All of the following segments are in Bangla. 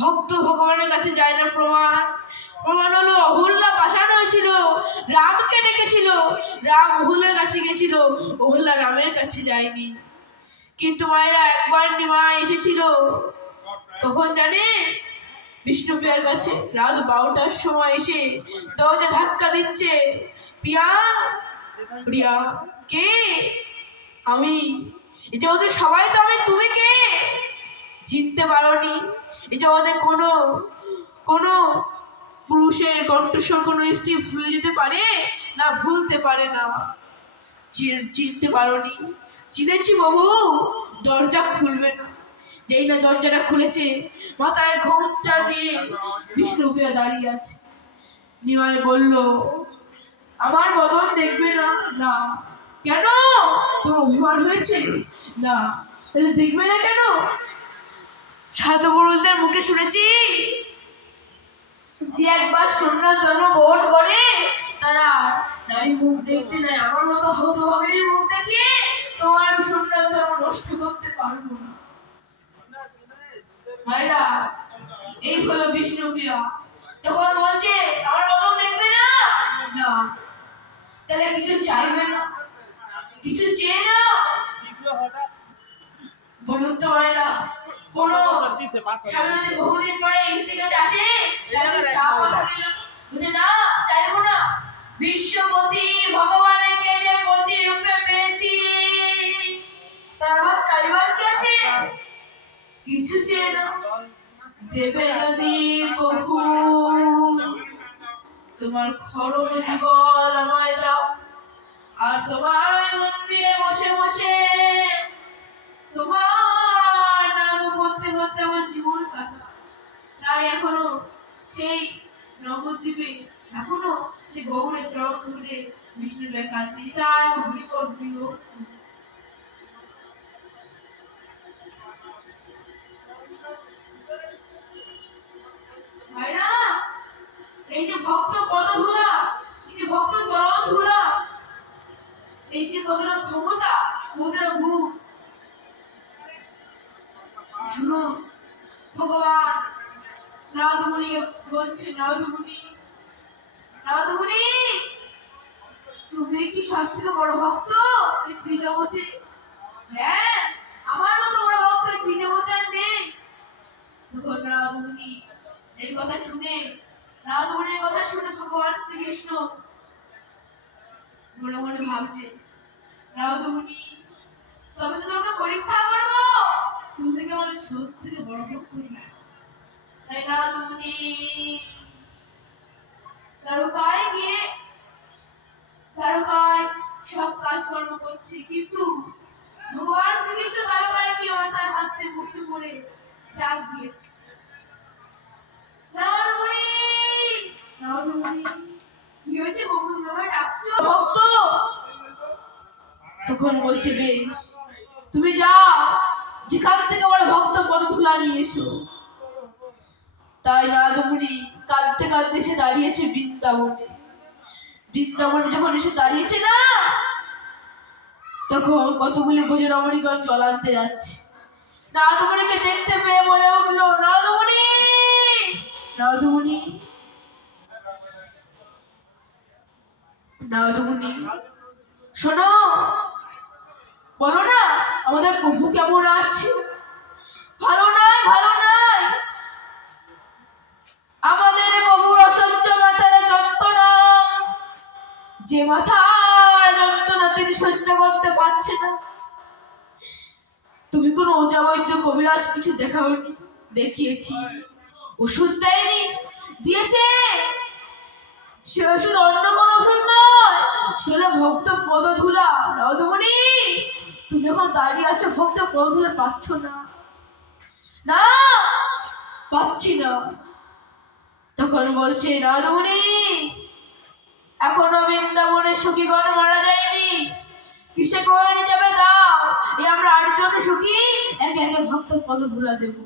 ভক্ত ভগবানের কাছে যায় না প্রমাণ? প্রমাণ হলো অহল্যা পাষাণ হয়েছিল, রামকে ডেকেছিল, রাম অহল্যার কাছে গেছিল, অহল্যা রামের কাছে যায়নি। কিন্তু মায়েরা একবার নিমাই এসেছিল, তখন জানে বিষ্ণুপ্রিয়ার কাছে রাত 12টার সময় এসে দরজা ধাক্কা দিচ্ছে। প্রিয়া, প্রিয়া কে? আমি। এই জগতে সবাই তো আমি, তুমি কে? চিনতে পারোনি? এই জগতে কোনো কোনো পুরুষের কণ্ঠস্বর কোনো স্ত্রী ভুলে যেতে পারে না? ভুলতে পারে না। চিনতে পারোনি? চিনেছি বাবু, দরজা খুলবে না। যেই না দরজাটা খুলেছে, মাথায় ঘোমটা দিয়ে বিষ্ণুপ্রিয়া দাঁড়িয়ে আছে। নিমাই বলল, আমার বদন দেখবে না? না। কেন? তোমার অভিমান হয়েছে? না। তাহলে দেখবে না কেন? সাধু পুরুষদের মুখে শুনেছি যে একবার সন্ন্যাস জন্মগ্রহণ করে তারা নারী মুখ দেখতে নেয়। আমার মতো হতভাগের মুখ দেখে তোমার আমি সন্ন্যাস ধর্ম নষ্ট করতে পারবো না। ভাইরা, এই হলো বিষ্ণুপ্রিয়া। তখন বলছে, আমার বদন দেখবে না? না। তাহলে কিছু চাইবে না? কিছু চেয়ে না? বলুন তো ভাইরা, কোন স্বামী যদি বহুদিন পরে স্ত্রীর কাছে আসে, তাকে চা পাতা দিল, বলছে না, চাইবো না। বিশ্বপতি ভগবানকে যে পতি রূপে পেয়েছি, তার আবার চাইবার কি আছে? কিছু চেয়ে না। দেবে যদি প্রভু তোমার খড়গ যুগল আমায় দাও, আর তোমার ওই মন্দিরে বসে বসে তোমার নাম করতে করতে আমার জীবন কাটা। তাই এখনো সেই নবদ্বীপে এখনো সে গৌরের চরণ ধরে বিষ্ণু কাঁদছি। তাই হরিবল প্রিয়। ভাইরা, এই যে ভক্ত পদ ধুলা, এই যে ভক্ত চরণ ধুলা, এই যে কতটা ক্ষমতা, কতটা গুণ। শুনো, ভগবান নারদমুনিকে বলছে, নারদমুনি, নারদমুনি, তুমি কি সব থেকে বড় ভক্ত এই ত্রিজগতে? হ্যাঁ, আমার মতো বড় ভক্ত এই ত্রিজগতে আর নেই। তখন নারদমুনি এই কথা শুনে, নারদমুনির কথা শুনে ভগবান শ্রীকৃষ্ণ মনে মনে ভাবছে, নারদমুনি, তবে তো তোমাকে পরীক্ষা করবো, তুমি কি আমার সব থেকে বড় ভক্ত না? তাই নারদমুনি দ্বারকায় গিয়ে দ্বারকায় সব কাজকর্ম করছে, কিন্তু ভগবান শ্রীকৃষ্ণ দ্বারকায় গিয়ে মাথায় হাত দিয়ে বসে পড়ে ডাক দিয়েছে, নারদমুনি, নারদমুনি, কি হয়েছে বাবু, তুমি আমায় ডাকছো? ভক্ত। তখন বলছে, বেশ, তুমি যাও, যেখান থেকে বড় ভক্ত পদধূলা নিয়ে এসো। তাই নারদমুনি কাঁদতে কাঁদতে সে দাঁড়িয়েছে বৃন্দাবনে। বৃন্দাবনে যখন এসে দাঁড়িয়েছে না, তখন কতগুলি ব্রজ রমণীগণ জল আনতে যাচ্ছে। নারদমুনিকে দেখতে পেয়ে বলে উঠলো, নারদমুনি, নারদমুনি, নারদমুনি, শোনো, বলো না আমাদের প্রভু কেমন আছে? ভালো নাই, ভালো নাই। আমাদের প্রভুর অসহ্য মাথার যন্ত্রণা, যে মাথার যন্ত্রণা তিনি সহ্য করতে পারছে না। তুমি কোন ওঝা বৈদ্য কবিরাজ কিছু দেখাওনি? দেখিয়েছি, ওষুধ দেয়নি, দিয়েছে সে ওষুধ অন্য কোন ওষুধ নয়, সেটা ভক্ত পদধূলা। নারদমুনি, তুমি এখন দাঁড়িয়ে আছো, ভক্ত পদধূলা পাচ্ছ না? না, পাচ্ছি না। তখন বলছে, নারদমুনি, এখনো বৃন্দাবনে সখীগণ মারা যায়নি, কিসে করে নিয়ে যাবে দাও, এই আমরা 8 জন সখী একে একে ভক্ত পদধূলা দেব।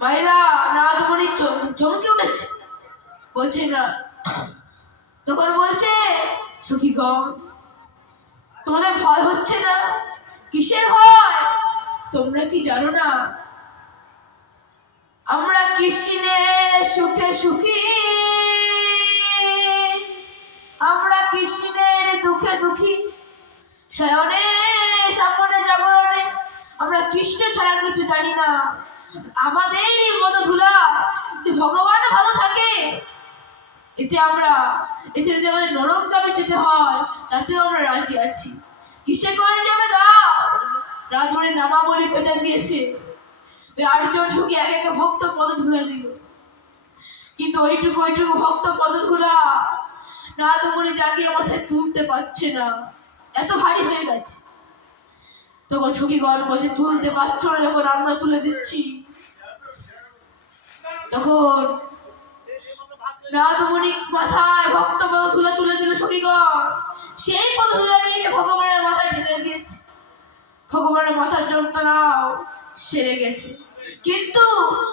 মায়েরা, নারদমুনি চমকে উঠেছে, বলছে না। তখন বলছে, সখীগণ, তোমাদের ভয় হচ্ছে না? কিসের ভয়? তোমরা কি জানো না আমরা কৃষ্ণের সুখে সুখী, আমরা কৃষ্ণের দুঃখে দুঃখী, শয়নে স্বপ্নে জাগরণে আমরা কৃষ্ণ ছাড়া কিছু জানি না। আমাদেরই মতো ধুলা ভগবান ভালো থাকে, এতে যদি আমাদের নরক দামে যেতে হয় তাতেও আমরা রাজি আছি। কিসে করে যাবে দাও, রাজমণির নামাবলী পেতে দিয়েছে। ওই 8 জন সুখী এক একে ভক্ত পদে ধুলে দিল, কিন্তু ওইটুকু ভক্ত পদে ধুলা নারদমণি জাগিয়ে মাথায় তুলতে পারছে না, এত ভারী হয়ে গেছে। তখন সখীগণ বলছে, তুলতে পারছো না যখন আমরা তুলে দিচ্ছি। তখন নারদমণি মাথায় ভক্ত পদ তুলে দিল সখীগণ, সেই পদ তুলে নিয়ে এসে ভগবানের মাথায় ঢেলে দিয়েছে। ভগবানের মাথার যন্ত্রণাও সেরে গেছে, কিন্তু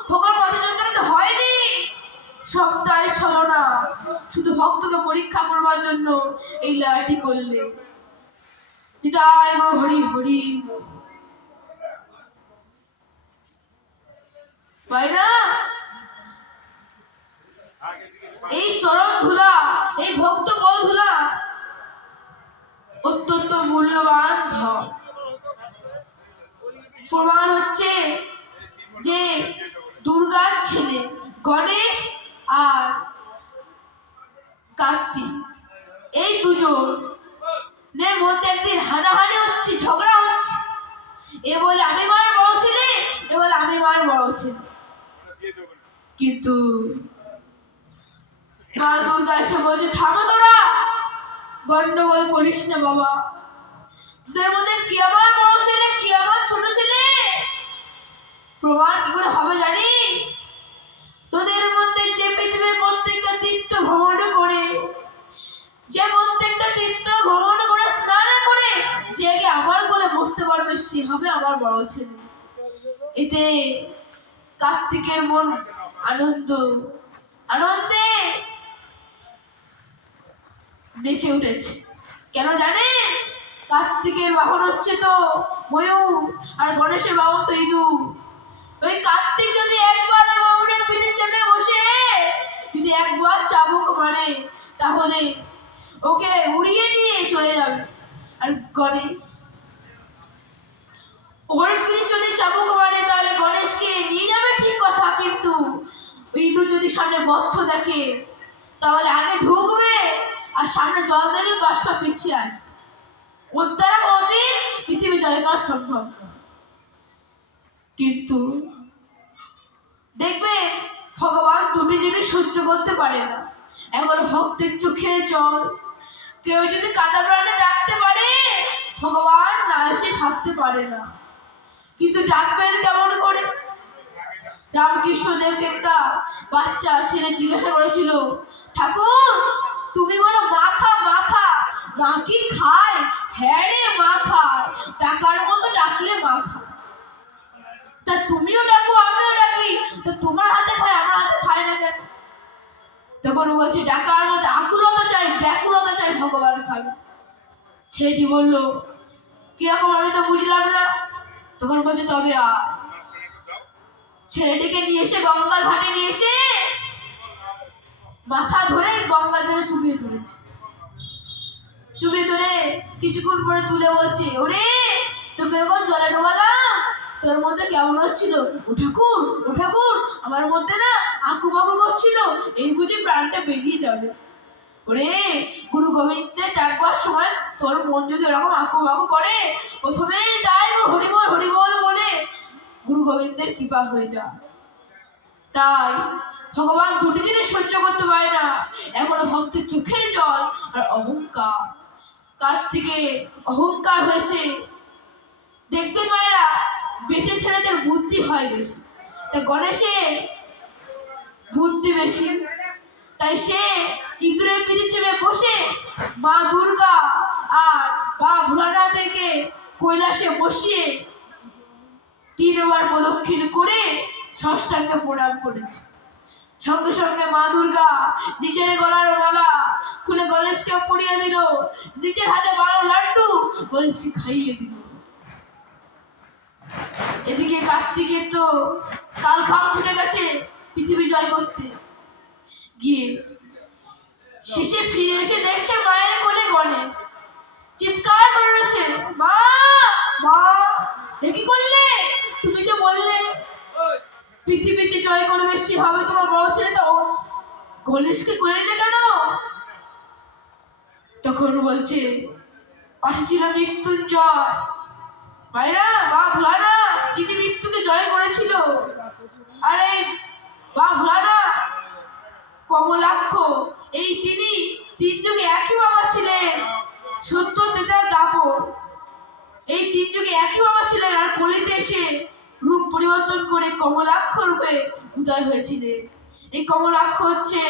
ভগবানের মাথার যন্ত্রণা তো হয়নি, সবটাই ছলনা। শুধু ভক্তকে পরীক্ষা করবার জন্য এই লীলাটি করলে। নিতাই গো হরি হরি। না এই চরণ ধুলা, এই ভক্ত পদ ধুলা অত্যন্ত মূল্যবান ধন। প্রমাণ হচ্ছে যে দুর্গার ছেলে গণেশ আর কার্তিক, এই দুজনের মধ্যে একদিন হানাহানি হচ্ছে, ঝগড়া হচ্ছে। এ বলে আমি মার বড় ছেলে, এ বলে আমি মার বড় ছেলে। কিন্তু মা দুর্গা এসে বলছে, থামো তোরা, গন্ডগোল করিস না বাবা। তোদের মধ্যে কি আমার বড় ছেলে, কি আমার ছোট ছেলে, প্রমাণ কি করে হবে জানিস? তোদের মধ্যে যে পৃথিবীর প্রত্যেকটা তীর্থ ভ্রমণ করে, যে প্রত্যেকটা তীর্থ ভ্রমণ করে স্নান করে যে আগে আমার কোলে বসতে পারবে সে হবে আমার বড় ছেলে। এতে কার্তিকের মন আনন্দে নেচে উঠেছে। কেন জানে? কার্তিকের বাহন হচ্ছে তো ময়ূর, আর গণেশের বাহন তো ইঁদুর। ওই কার্তিক যদি একবার ময়ূরের পিঠে চেপে বসে যদি একবার চাবুক মারে তাহলে ওকে উড়িয়ে নিয়ে চলে যাবে। আর গণেশ ওর পিঠে যদি চাবুক মারে তাহলে গণেশকে নিয়ে যাবে ঠিক কথা, কিন্তু ইঁদুর যদি সামনে গর্ত দেখে তাহলে আগে ঢুকবে আর সামনে জল দিলে 10 পা পিছিয়ে আসবে। ওর দ্বারা কোনদিন পৃথিবী জয় করা সম্ভব। কিন্তু দেখবে ভগবান দুটি জিনিস সহ্য করতে পারে না। এখন ভক্তের চোখে জল, কেউ যদি কাদা প্রাণে ডাকতে পারে ভগবান না এসে থাকতে পারে না। কিন্তু ডাকবেন কেমন করে? রামকৃষ্ণ দেবকে একটা বাচ্চা ছেলে জিজ্ঞাসা করেছিল, ঠাকুর তুমি বলো মা খা, মা কি খায়? হ্যাঁ রে মা খায়, ডাকার মতো ডাকলে মা খায়। তা তুমিও ডাকো আমিও ডাকি, তা তোমার হাতে খায় আমার হাতে খায় না কেন? তখন বলছে ডাকার মতো আকুলতা চাই, ব্যাকুলতা চাই, ভগবান খাবে। ছেলেটি বলল, কিরকম আমি তো বুঝলাম না। তখন বলছে তবে ছেলেটিকে নিয়ে এসে গঙ্গার ঘাটে নিয়ে এসে মাথা ধরে গঙ্গার জলে চুপিয়ে ধরেছে। চুপিয়ে ধরে কিছুক্ষণ পরে তুলে বলছে, ওরে তোকে এখন জলে ডোবালাম, তোর মধ্যে কেমন হচ্ছিল? ও ঠাকুর আমার মধ্যে না আঁকুবাকু করছিল, এই বুঝি প্রাণটা বেরিয়ে যাবে। ওরে গুরু গোবিন্দের ডাকবার সময় তোর মন যদি ওরকম আঁকুবাকু করে, প্রথমেই তাই হরিবল হরিবল বলে গুরু গোবিন্দের কৃপা হয়ে যায়। তাই ভগবান দুটি জিনিস সহ্য করতে পারে না, এখনো ভক্তের চোখের জল আর অহংকার। কার্তিকে অহংকার হয়েছে। দেখবেন মায়েরা, বেঁচে ছেলেদের বুদ্ধি হয় বেশি, তা গণেশের বুদ্ধি বেশি। তাই সে ইঁদুরের পিঠে চেপে বসে মা দুর্গা আর মা ভোলানাথকে কৈলাসে বসিয়ে 3 বার প্রদক্ষিণ করে ষষ্ঠাঙ্গে প্রণাম করেছে। সঙ্গে সঙ্গে মা দুর্গা নিজের গলার মালা খুলে গণেশকে পরিয়ে দিল, নিজের হাতে 12 লাড্ডু গণেশকে খাইয়ে দিল। এদিকে কার্তিকের তো কাল খাম ছুটে গেছে পৃথিবী জয় করতে গিয়ে, শেষে ফিরে এসে দেখছে মায়ের কোলে গণেশ, চিৎকার করেছে, মা মা এ কি করলে? তুমি যে বললে পৃথিবীতে জয় করবে সে হবে তোমার বড় ছেলেটা, ও গণেশকে করে নিলে কেন? তখন বলছে পাশে ছিল মৃত্যুঞ্জয়, মায়েরা মা ভোলানা যিনি মৃত্যুকে জয় করেছিল, আরে মা ভোলানা কমলাক্ষ, এই তিনি তিন যুগে একই বাবা ছিলেন, সত্য তেতা দাপর, এই তিন যুগে একই বাবা ছিলেন, আর কলিতে এসে রূপ পরিবর্তন করে কমলাক্ষ রূপে উদয় হয়েছিলেন। এই কমলাক্ষ হচ্ছে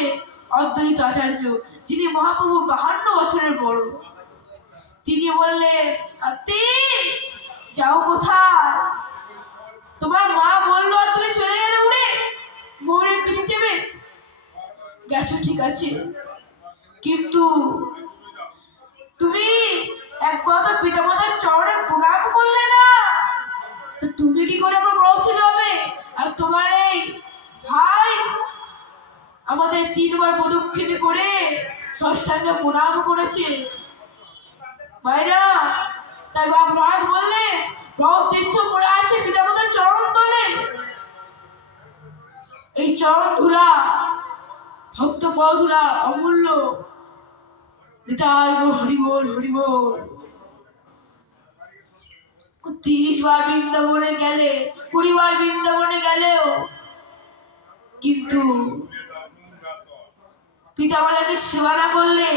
অদ্বৈত আচার্য, যিনি মহাপ্রভুর 52 বছরের বড়। তিনি বললেন কার্তিক যাও কোথায়? তোমার মা বললো তুমি চলে গেলে উড়ে, মোড়ে পিঠে চেপে গেছো ঠিক আছে, কিন্তু তুমি একবার তো পিতামাতার চরণে প্রণাম করলে না, তো তুমি কি করে আমার বড় ছেলে হবে? আর তোমার এই ভাই আমাদের 3 বার প্রদক্ষিণে করে ষষ্ঠাঙ্গে প্রণাম করেছে মায়েরা, তাই বাপ রাত বললে বড় তীর্থ পড়ে আছে পিতামাতার চরণ তলে, এই চরণ ধুলা ভক্ত পদধুলা অমূল্য, নিতাই গো হরি বল হরি বল। 30 বার বৃন্দাবনে গেলে 20 বার বৃন্দাবনে গেলেও কিন্তু পিতামাতাকে সেবা না করলে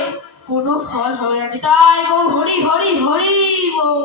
কোনো ফল হবে না। নিতাই গো হরি হরি হরি বল।